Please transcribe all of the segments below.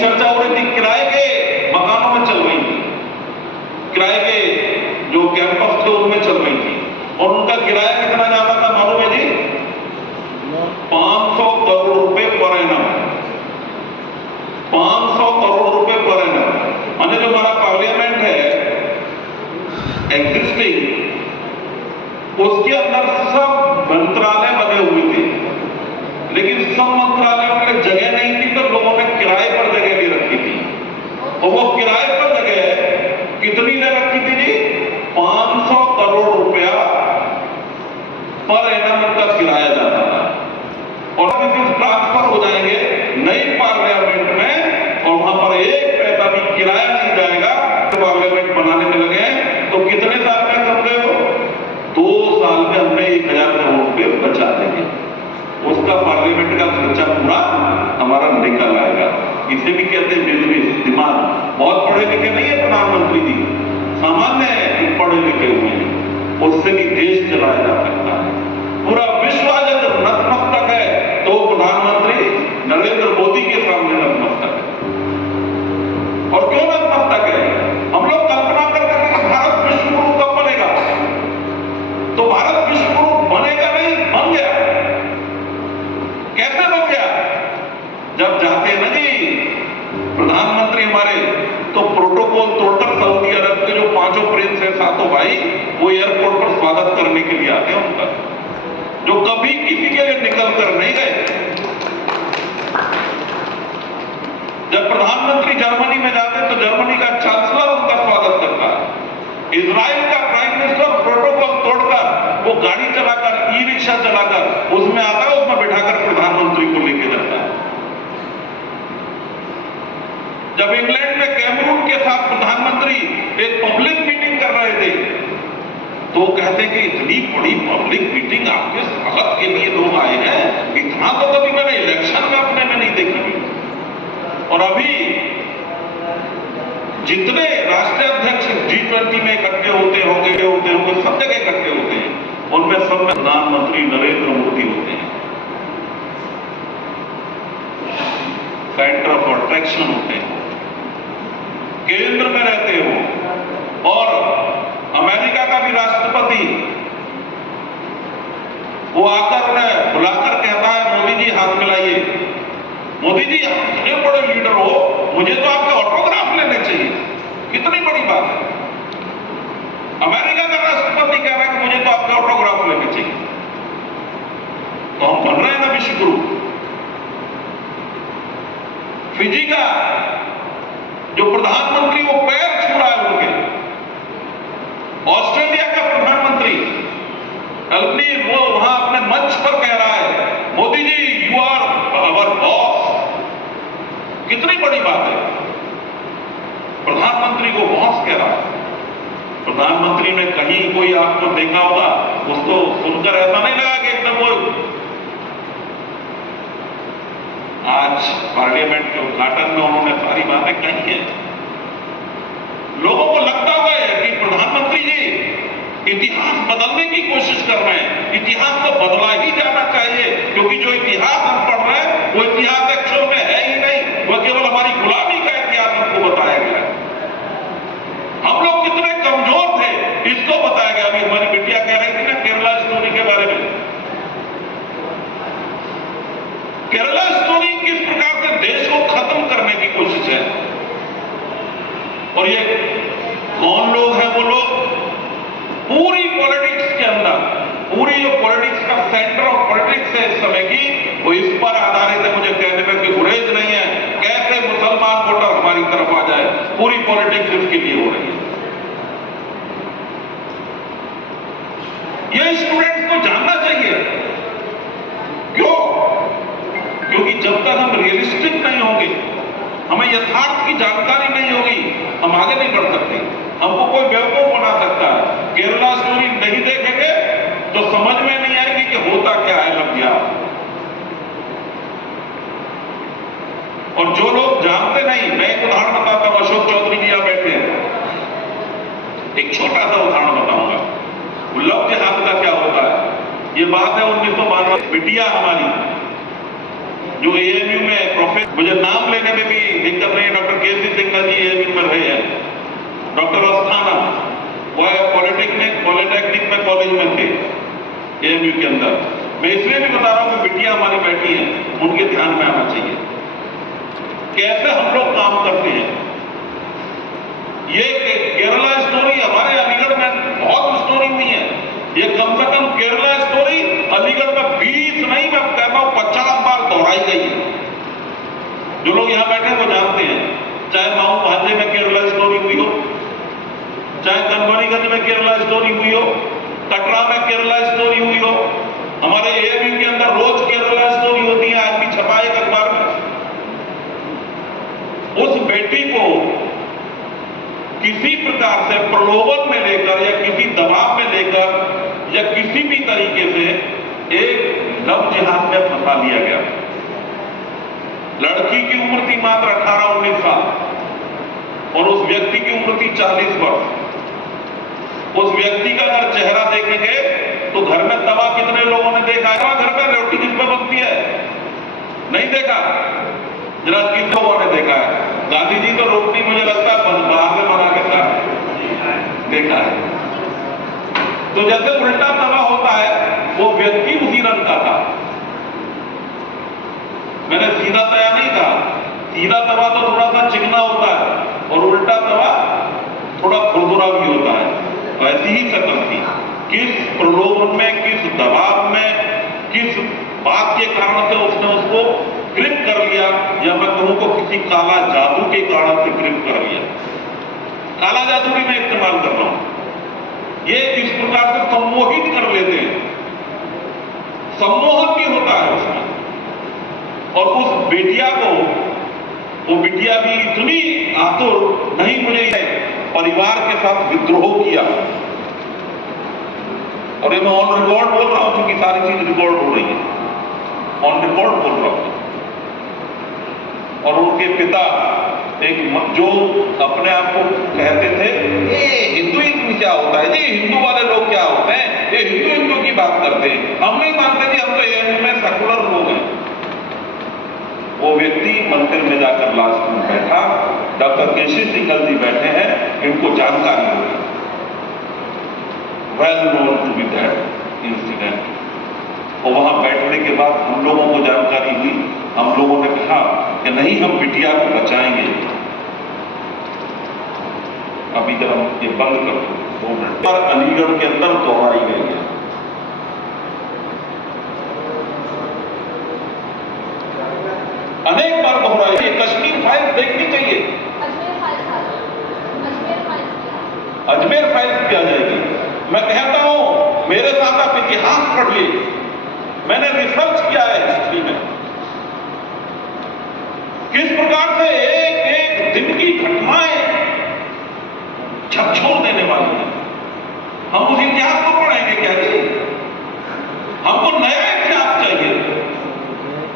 चर्चा हो रही थी, किराए के मकानों में चल रही थी, किराए के जो कैंपस थे उनमें चल रही थी, और उनका किराया कितना जाता था मालूम है जी? 500 करोड़ रुपए पर एनम, 500 करोड़ रुपए पर एनम। माने जो हमारा पार्लियामेंट है एग्जिस्टिंग, उसके अंदर सब मंत्रालय बने हुए थे, लेकिन सब मंत्रालयों में जगह नहीं थी, तो लोगों ने किराए पर जगह ले रखी थी। और वो किराए पर जगह कितनी ले रखी थी जी? 500 करोड़ रुपया पर एनम का किराया जाता था। और ट्रांसफर हो जाएंगे नई पार्लियामेंट में, और वहां पर एक पैसा भी किराया नहीं जाएगा, तो पार्लियामेंट बनाने में लगे। तो कितने साल में कर गए हो? 2 साल में हमने 1000 करोड़ रुपए बचा देंगे। उसका पार्लियामेंट का खर्चा पूरा हमारा निकल आएगा। इसे भी कहते हैं बिजनेस दिमाग। बहुत पढ़े लिखे नहीं है प्रधानमंत्री जी, सामान्य है, पढ़े लिखे हुए हैं, उससे भी देश चलाया जा सकता है। पूरा विश्व आज नतमस्तक है, तो प्रधानमंत्री नरेंद्र मोदी के सामने नतमस्तक है। और क्यों नतमस्तक है? हम लोग कल्पना करते हैं कि भारत विश्व गुरु कब बनेगा, तो भारत विश्व गुरु बनेगा नहीं, बन गया। कैसे बन गया? जब जाते हैं ना जी प्रधानमंत्री हमारे, तो प्रोटोकॉल तोड़कर सऊदी अरब के जो 5 प्रिंस हैं, 7 भाई, वो एयरपोर्ट पर स्वागत करने के लिए आते हैं उनका, जो कभी किसी के लिए निकल कर नहीं गए। जब प्रधानमंत्री जर्मनी में जाते हैं, तो जर्मनी का चांसलर उनका स्वागत करता है। इजराइल का प्राइम मिनिस्टर प्रोटोकॉल तोड़कर वो गाड़ी चलाकर, ई रिक्शा चलाकर उसमें आता है, उसमें बिठाकर प्रधानमंत्री को लेके जाता है। जब इंग्लैंड में कैमरून के साथ प्रधानमंत्री एक पब्लिक मीटिंग कर रहे थे, तो कहते कि इतनी बड़ी पब्लिक मीटिंग आपके स्वागत के लिए लोग आए हैं, इतना तो कभी मैंने इलेक्शन में अपने में नहीं देखी। और अभी जितने राष्ट्रीय अध्यक्ष G20 में इकट्ठे होते होंगे, सब जगह इकट्ठे होते हैं, उनमें सब में प्रधानमंत्री नरेंद्र मोदी होते हैं, सेंटर ऑफ अट्रैक्शन होते हैं, केंद्र में रहते हो। और अमेरिका का भी राष्ट्रपति वो आकर उन्हें बुलाकर कहता है, मोदी जी हाथ मिलाइए। मोदी जी आप इतने बड़े लीडर हो, मुझे तो आपके ऑटोग्राफ लेने चाहिए। कितनी बड़ी बात है। अमेरिका का राष्ट्रपति कह रहा है कि मुझे तो आपके ऑटोग्राफ लेने चाहिए। तो हम बन रहे हैं ना विश्व गुरु। फिजी का जो प्रधानमंत्री वो पैर छू रहा है उनके। ऑस्ट्रेलिया का प्रधानमंत्री अल्बनीज वो वहां अपने मंच पर कह रहा है, Modi ji you are our boss. कितनी बड़ी बात है, प्रधानमंत्री को बॉस कह रहा है। प्रधानमंत्री में कहीं कोई आपको देखा होगा, उसको सुनकर ऐसा नहीं लगा कि एकदम वो। आज पार्लियामेंट के उद्घाटन में उन्होंने सारी बातें कही हैं। लोगों को लगता है कि प्रधानमंत्री जी इतिहास बदलने की कोशिश कर रहे हैं। इतिहास तो बदला ही जाना चाहिए, क्योंकि जो इतिहास हम पढ़ रहे हैं वो इतिहास एक्चुअल में है ही नहीं, वह केवल हमारी गुलामी का इतिहास हमको बताया गया है। हम लोग कितने कमजोर थे इसको बताया गया। अभी हमारी बिटिया कह रही थी ना केरला स्टोरी के बारे में। केरला स्टोरी किस प्रकार से देश को खत्म करने की कोशिश है। और ये कौन लोग हैं? वो लोग पूरी पॉलिटिक्स के अंदर, पूरी जो पॉलिटिक्स का सेंटर ऑफ पॉलिटिक्स है इस समय की, वो इस पर आधारित है। मुझे कहने में कि गुरेज नहीं है, कैसे मुसलमान वोटर हमारी तरफ आ जाए, पूरी पॉलिटिक्स इसके लिए हो रही है। ये स्टूडेंट्स को जानना चाहिए। क्यों? क्योंकि जब तक हम रियलिस्टिक नहीं होंगे, हमें यथार्थ की जानकारी नहीं होगी, हम आगे नहीं बढ़ सकते। हमको कोई बेवकूफ बना सकता है। केरला स्टोरी नहीं देखेंगे तो समझ में नहीं आएगी कि होता क्या है लग। और जो लोग जानते नहीं, मैं एक उदाहरण बताता हूं। अशोक चौधरी जी यहां बैठे हैं, एक छोटा सा उदाहरण बताऊंगा। लव जिहाद का क्या होता है। ये बात है 1992। बिटिया हमारी जो AMU में प्रोफेसर, मुझे नाम लेने में भी दिक्कत नहीं, डॉक्टर के.सी. सिंगल जी एएमयू में रहे हैं, डॉक्टर अस्थाना वो पॉलिटेक्निक में कॉलेज में थे एएमयू के अंदर। मैं इसलिए भी बता रहा हूं कि बिटिया हमारी बैठी हैं, उनके ध्यान में आना चाहिए कैसे हम लोग काम करते हैं। ये केरला स्टोरी हमारे अलीगढ़ में बहुत स्टोरी हुई है, ये कम से कम केरला स्टोरी अलीगढ़ में 20 नहीं, मैं कहता हूं 50 बार दोहराई गई है। जो लोग यहां बैठे वो जानते हैं, चाहे माऊ भांजे में केरला स्टोरी हुई हो, चाहे कनवरीगंज में केरला स्टोरी हुई हो, कटरा में केरला स्टोरी हुई हो, हमारे एएमयू के अंदर रोज केरला स्टोरी होती है, आज भी छपा है अखबार में। उस बेटी को किसी प्रकार से प्रलोभन में लेकर या किसी दबाव में लेकर या किसी भी तरीके से एक लव जिहाद में फंसा लिया गया। लड़की की उम्र थी मात्र 18-19 साल और उस व्यक्ति की उम्र थी 40 वर्ष। उस व्यक्ति का अगर चेहरा देखेंगे तो घर में तवा कितने लोगों ने देखा है? घर में रोटी किस पे बनती है? नहीं देखा? जरा किस लोगों ने देखा है? गांधी जी तो रोटी मुझे लगता है बाहर में बना के खा देखा है। तो जैसे उल्टा तवा होता है, वो व्यक्ति उसी रंग का था। मैंने सीधा तवा नहीं कहा, सीधा तवा तो थोड़ा सा चिकना होता है और उल्टा तवा थोड़ा खुरदुरा भी होता है। वैसी ही शक्ल थी। किस प्रलोभन में, किस दबाव में, किस बात के कारण से उसने उसको ग्रिप कर लिया, या मैं कहूं को किसी काला जादू के कारण से ग्रिप कर लिया। काला जादू भी मैं इस्तेमाल कर रहा हूं। ये इस प्रकार से सम्मोहित कर लेते हैं, सम्मोहन भी होता है उसमें। और उस बेटिया को, वो बिटिया भी इतनी आतुर, नहीं मुझे परिवार के साथ विद्रोह किया। और ये मैं ऑन रिकॉर्ड बोल रहा हूं क्योंकि सारी चीज रिकॉर्ड हो रही है, ऑन रिकॉर्ड बोल रहा हूं। और उनके पिता एक जो अपने आप को कहते थे ये हिंदुइज्म क्या होता है जी, हिंदू वाले लोग क्या होते हैं, ये हिंदू की बात करते हैं, हम नहीं मानते जी, हम तो एएमयू में सेकुलर लोग हैं। वो व्यक्ति मंदिर में जाकर लास्ट में बैठा, डॉक्टर के.सी. सिंगल जी बैठे हैं, इनको जानकारी होगी, well known to be that incident. और वहां बैठने के बाद हम लोगों को जानकारी हुई, हम लोगों ने कहा कि नहीं, हम बिटिया को बचाएंगे। अभी जब हम ये बंद कर 2 मिनट पर अलीगढ़ के अंदर दोहराई गई है। अनेक बार दोहराई है। कश्मीर फाइल्स देखनी चाहिए, अजमेर फाइल्स किया जाएगी। मैं कहता हूं मेरे साथ आप इतिहास पढ़ लीजिए, मैंने रिसर्च किया है हिस्ट्री में, किस प्रकार से एक एक दिन की घटनाएं झकझोर देने वाली है। हम उस इतिहास को पढ़ेंगे क्या जी? हमको नया इतिहास चाहिए।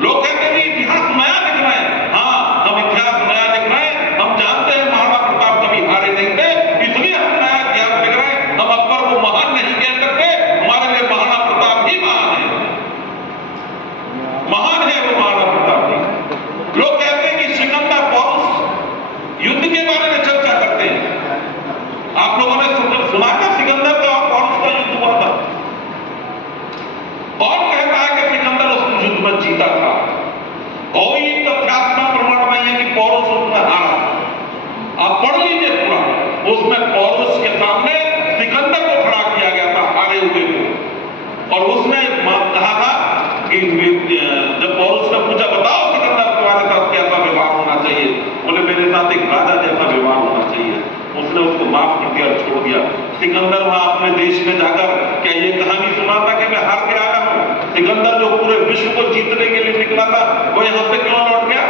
लोग कहते हैं इतिहास नया लिख रहे हैं। हाँ, हम इतिहास नया लिख रहे हैं। हम जानते हैं महाराणा प्रताप कभी हारे नहीं थे, इसलिए हम नया इतिहास लिख रहे हैं। हम अकबर को महान नहीं कह सकते, हमारे लिए महाराणा प्रताप ही महान है, महान है वो महाराणा प्रताप जी। लोग कहते हैं कि सिकंदर पौरुष युद्ध के बारे में चर्चा करते हैं। आप लोगों ने सुना था सिकंदर का और पौरुष का युद्ध हुआ था? कौन कहता है कि सिकंदर उस युद्ध में जीता था? कोई तथ्यात्मक प्रमाण नहीं है कि पौरुष उसमें हारा। आप पढ़ लीजिए पूरा, उसमें पौरुष के सामने सिकंदर को खड़ा किया गया था, हारे हुए को। और उसने कहा था कि जब पौरुष ने पूछा बताओ सिकंदर तुम्हारे साथ कैसा व्यवहार होना चाहिए, बोले मेरे साथ एक राजा जैसा व्यवहार होना चाहिए। उसने उसको माफ कर दिया और छोड़ दिया। सिकंदर वहां अपने देश में जाकर क्या ये कहानी सुनाता कि मैं हार के आया हूं? सिकंदर जो पूरे विश्व को जीतने के लिए निकला था, वो यहां से क्यों लौट गया?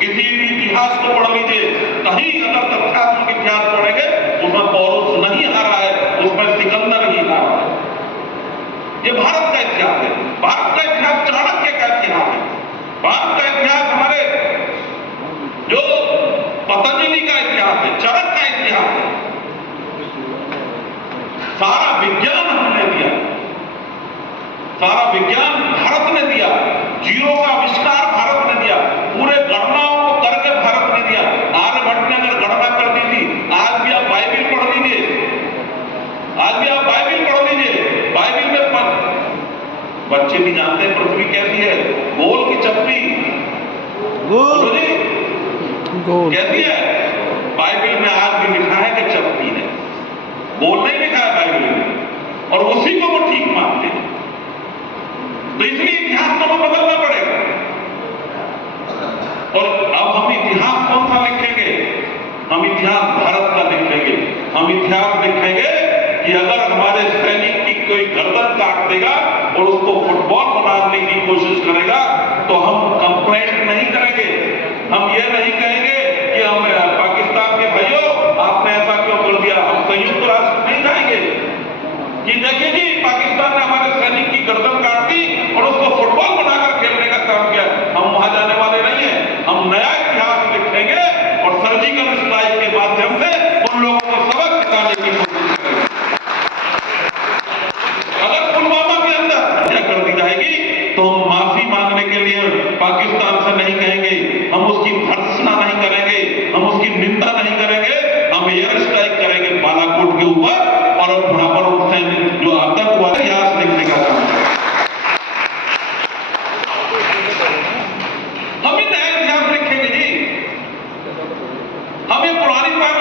किसी भी इतिहास को पढ़ लीजिए, कहीं अगर तथ्यात्मक इतिहास पढ़ेंगे उसमें पौरुष नहीं हारा है, उसमें सिकंदर ही हारा है। ये भारत का इतिहास है। भारत का इतिहास चाणक्य का इतिहास है। भारत का इतिहास हमारे जो पतंजलि का इतिहास है, चरक का इतिहास है। सारा विज्ञान हमने दिया, सारा विज्ञान भारत ने दिया। जीरो का आविष्कार कहती है बाइबल में आज भी लिखा है कि चपटी है, बोल नहीं लिखा है बाइबल में, और उसी को वो ठीक मानते हैं। तो इसलिए इतिहास को बदलना पड़ेगा। और अब हम इतिहास कौन सा लिखेंगे? हम इतिहास भारत का लिखेंगे। हम इतिहास लिखेंगे कि अगर हमारे सैनिक की कोई गर्दन काट देगा और उसको फुटबॉल बनाने की कोशिश करेगा तो हम कंप्लेंट नहीं करेंगे। हम ये नहीं कहेंगे कि हम पाकिस्तान के भाइयों आपने ऐसा क्यों कर दिया। हम संयुक्त राष्ट्र नहीं जाएंगे कि देखिए जी पाकिस्तान ने हमारे सैनिक की गर्दन काट दी और उसको फुटबॉल बनाकर खेलने का काम किया। हम वहां जाने वाले नहीं है। हम नया इतिहास लिखेंगे और सर्जिकल स्ट्राइक के माध्यम से उन लोगों को सबक सिखाने की कोशिश करेंगे। अगर पुलवामा के अंदर हत्या कर दी जाएगी तो हम माफी मांगने के लिए पाकिस्तान से नहीं कहेंगे, हम उसकी भर्त्सना नहीं करेंगे, हम उसकी निंदा नहीं करेंगे। हम एयर स्ट्राइक करेंगे बालाकोट के ऊपर और वहां पर उनसे जो आतंकवादी इतिहास लिखने का काम है। हम ही नया इतिहास लिखेंगे जी। हम ये पुरानी बात